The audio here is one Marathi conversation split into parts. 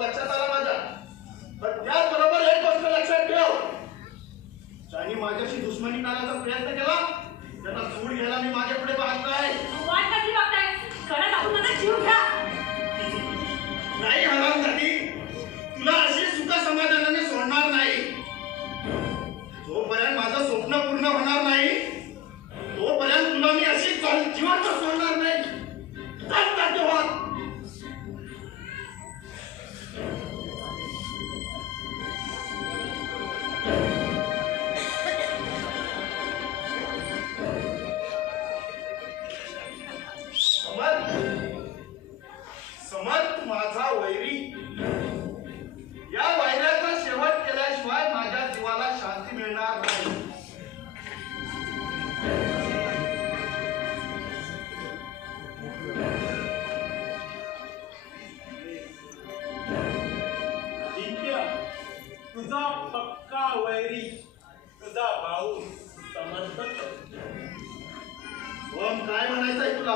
लक्षात आला माझा पण त्याचबरोबर एक गोष्ट लक्षात ठेव. ज्यांनी माझ्याशी दुश्मनी करायचा प्रयत्न केला त्यांना सूड घ्यायला मी माझ्या पुढे पाहत नाही. समर्थ माझा वैरी. या वैराचा शेवट केल्याशिवाय माझ्या जीवाला शांती मिळणार नाही. तुझा पक्का वैरी तुझा भाऊ समर्थक ओम काय म्हणायचंय तुला?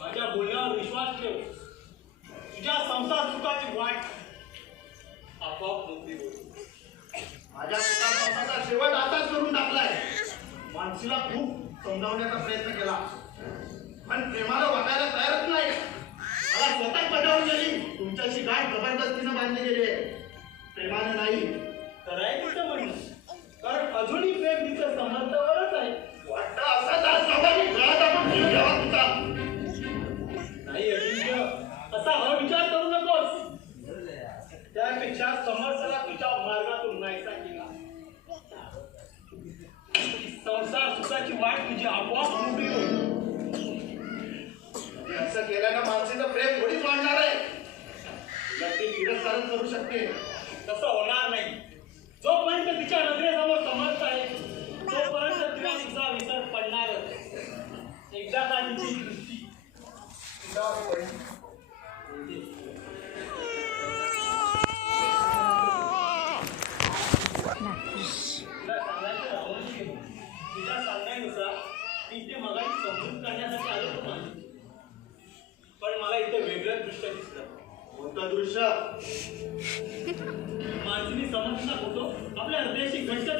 माझ्या बोलण्यावर विश्वास ठेव. तुझ्या संसार सुखाची वाट. आपोआप मोकळी होईल. माझ्या संसाराचा शेवट आताच करून टाकलाय. मानसीला खूप समजावण्याचा प्रयत्न केला. पण प्रेमाला वागायला तयारच नाही. मला स्वतः पटावून गेली. तुमच्याशी गाठ जबरदस्तीनं बांधली गेली. आहे. प्रेमाने नाही करायचं तर म्हणून कारण अजूनही प्रेम तुझ्या समर्थला तुझ्या मार्गातून नाहीसा केला. संसार सुखाची वाट तुझी आपोआप मोकळी होईल असं केल्यानं माणसाचं प्रेम थोडीच वाढणार आहे. व्यक्ती तिरस्कारच करू शकते. तसं होणार नाही. जोपर्यंत तिच्या नजरेसमोर समर्थ आहे तोपर्यंत तिला तिचा विसर पडणारच. एकदा का तिची दृष्टी समजून काढण्यासाठी आलो होतो माझी पण मला इथे वेगळंच दृश्य दिसलं. कोणतं दृश्य? माणसाने समजला होतो आपल्या हृदयाशी घट्ट